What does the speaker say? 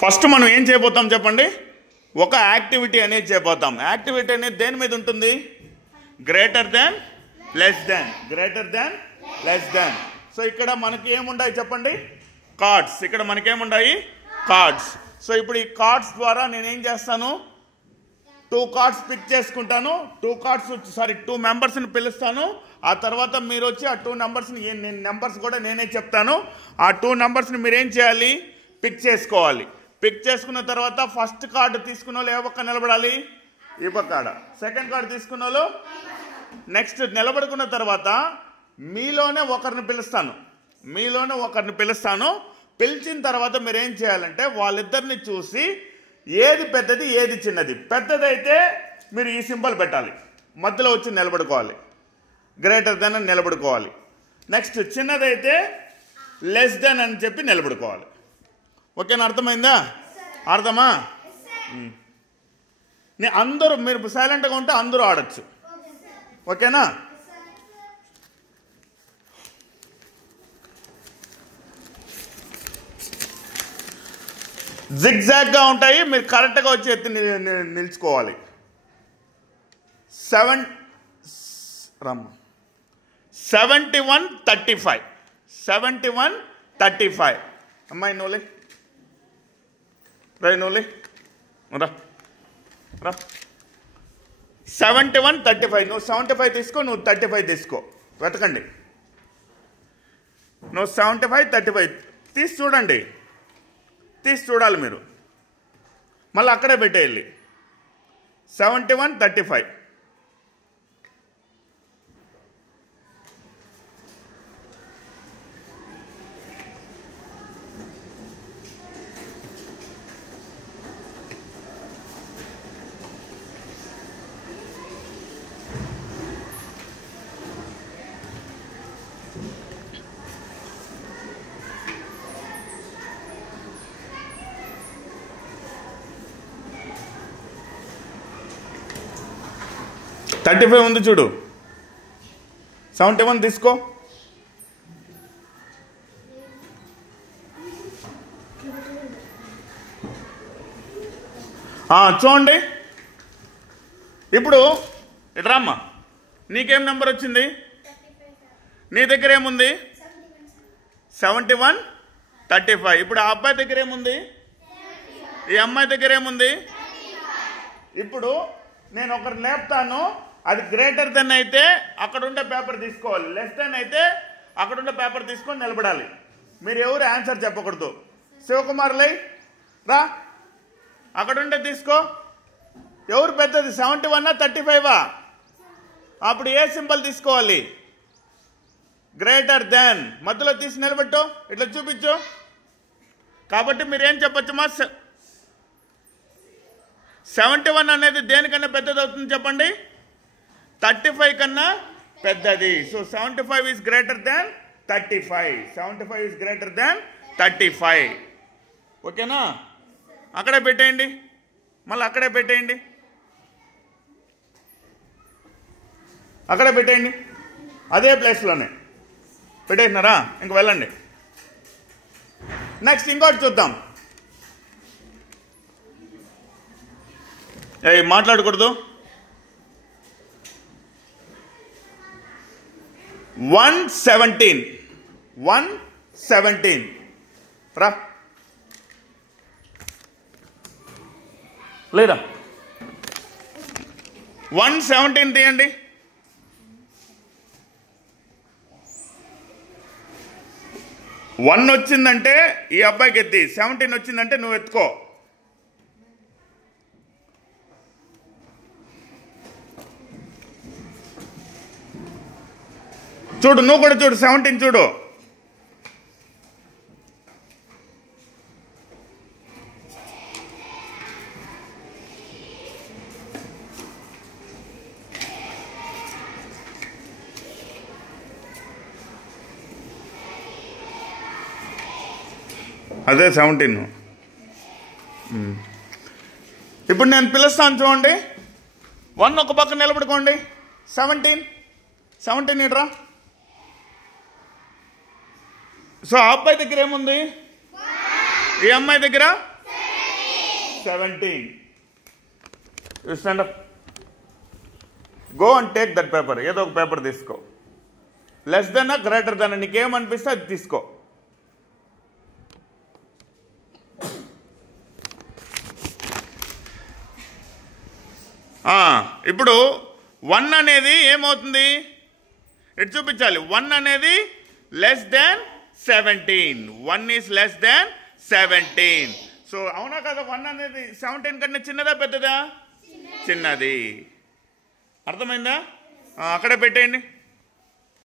First మనం ఏం చేయబోతాం చెప్పండి, ఒక యాక్టివిటీ అనేది చేయబోతాం. యాక్టివిటీ అనేది దేని మీద ఉంటుంది? Greater than, less than, greater than, less than. So ఇక్కడ మనకి ఏముంటాయి చెప్పండి? కార్డ్స్. ఇక్కడ మనకేముంటాయి? కార్డ్స్. సో ఇప్పుడు ఈ కార్డ్స్ ద్వారా నేనేం చేస్తాను, 2 కార్డ్స్ పిక్ చేసుకుంటాను. 2 మెంబర్స్ని పిలుస్తాను. ఆ తర్వాత మీరు వచ్చి ఆ 2 నెంబర్స్ని, నెంబర్స్ కూడా నేనే చెప్తాను. ఆ 2 నెంబర్స్ని మీరేం చేయాలి? పిక్ చేసుకోవాలి. పిక్ చేసుకున్న తర్వాత ఫస్ట్ కార్డు తీసుకున్న వాళ్ళు ఏ పక్క నిలబడాలి? ఈ పక్క. సెకండ్ కార్డు తీసుకున్న వాళ్ళు నెక్స్ట్ నిలబడుకున్న తర్వాత మీలోనే ఒకరిని పిలుస్తాను. పిలిచిన తర్వాత మీరు ఏం చేయాలంటే వాళ్ళిద్దరిని చూసి ఏది పెద్దది ఏది చిన్నది. పెద్దదైతే మీరు ఈ సింబల్ పెట్టాలి, మధ్యలో వచ్చి నిలబడుకోవాలి, గ్రేటర్ దెన్ అని నిలబడుకోవాలి. నెక్స్ట్ చిన్నదైతే లెస్ దెన్ అని చెప్పి నిలబడుకోవాలి. ఓకేనా? అర్థమైందా? అర్థమా? అందరూ మీరు సైలెంట్గా ఉంటే అందరూ ఆడచ్చు. ఓకేనా? జిగ్జాగ్గా ఉంటాయి, మీరు కరెక్ట్గా వచ్చి ఎత్తి నిలుచుకోవాలి. 71-35. 71-35. అమ్మాయి నోలే నోలే రా. 71-35. నువ్వు 75 తీసుకో, నువ్వు 35 తీసుకో. వెతకండి. నువ్వు 75-35 తీసి చూడండి. తీసి చూడాలి మీరు. మళ్ళీ అక్కడే పెట్టేయాలి. 71-35. $35 ఉంది చూడు. 71 తీసుకో. చూడండి. ఇప్పుడు ఇట్రామ్మా, నీకేం నెంబర్ వచ్చింది? నీ దగ్గర ఏముంది? 71-35. ఇప్పుడు ఆ అబ్బాయి దగ్గర ఏముంది? ఈ అమ్మాయి దగ్గర ఏముంది? ఇప్పుడు నేను ఒకరు లేపుతాను, అది గ్రేటర్ దెన్ అయితే అక్కడ ఉండే పేపర్ తీసుకోవాలి, లెస్ దెన్ అయితే అక్కడ ఉండే పేపర్ తీసుకొని నిలబడాలి. మీరు ఎవరు ఆన్సర్ చెప్పకూడదు. శివకుమార్ లై రా, అక్కడ ఉండే తీసుకో. ఎవరు పెద్దది? 71-35? అప్పుడు ఏ సింబల్ తీసుకోవాలి? Greater than. మధ్యలో తీసి నిలబెట్టు, ఇట్లా చూపించు. కాబట్టి మీరేం చెప్పొచ్చమ్మా? 71 అనేది దేనికన్నా పెద్దది అవుతుంది చెప్పండి? 35 కన్నా పెద్దది. So 75 is greater than 35. 75 is greater than 35. ఓకేనా? అక్కడే పెట్టేయండి, మళ్ళీ అక్కడే పెట్టేయండి, అక్కడే పెట్టేయండి, అదే ప్లేస్లోనే పెట్టేసినారా? ఇంక వెళ్ళండి. నెక్స్ట్ ఇంకోటి చూద్దాం. మాట్లాడకూడదు. 117 రా, లేదా 117 తీయండి. వన్ వచ్చిందంటే ఈ అబ్బాయికి ఎత్తి, 17 వచ్చిందంటే నువ్వు ఎత్తుకో. చూడు, నువ్వు కూడా చూడు, 17 చూడు. అదే 17. ఇప్పుడు నేను పిలుస్తాను చూడండి. 1 ఒక పక్క నిలబడుకోండి. 17 ఇట్రా. సో ఆ అబ్బాయి దగ్గర ఏముంది? ఈ అమ్మాయి దగ్గర 17. You stand up. Go and take that paper. ఏదో ఒక పేపర్ తీసుకో. లెస్ దెన్ గ్రేటర్ దెన్ నీకేమనిపిస్తే అది తీసుకో. ఇప్పుడు 1 అనేది ఏమవుతుంది ఇటు చూపించాలి. 1 అనేది less than 17. 1 is less than 17. So అవునా కదా? 1 అనేది 17 కన్నా చిన్నదా పెద్దదా? చిన్నది. అర్థమైందా? అక్కడే పెట్టేయండి.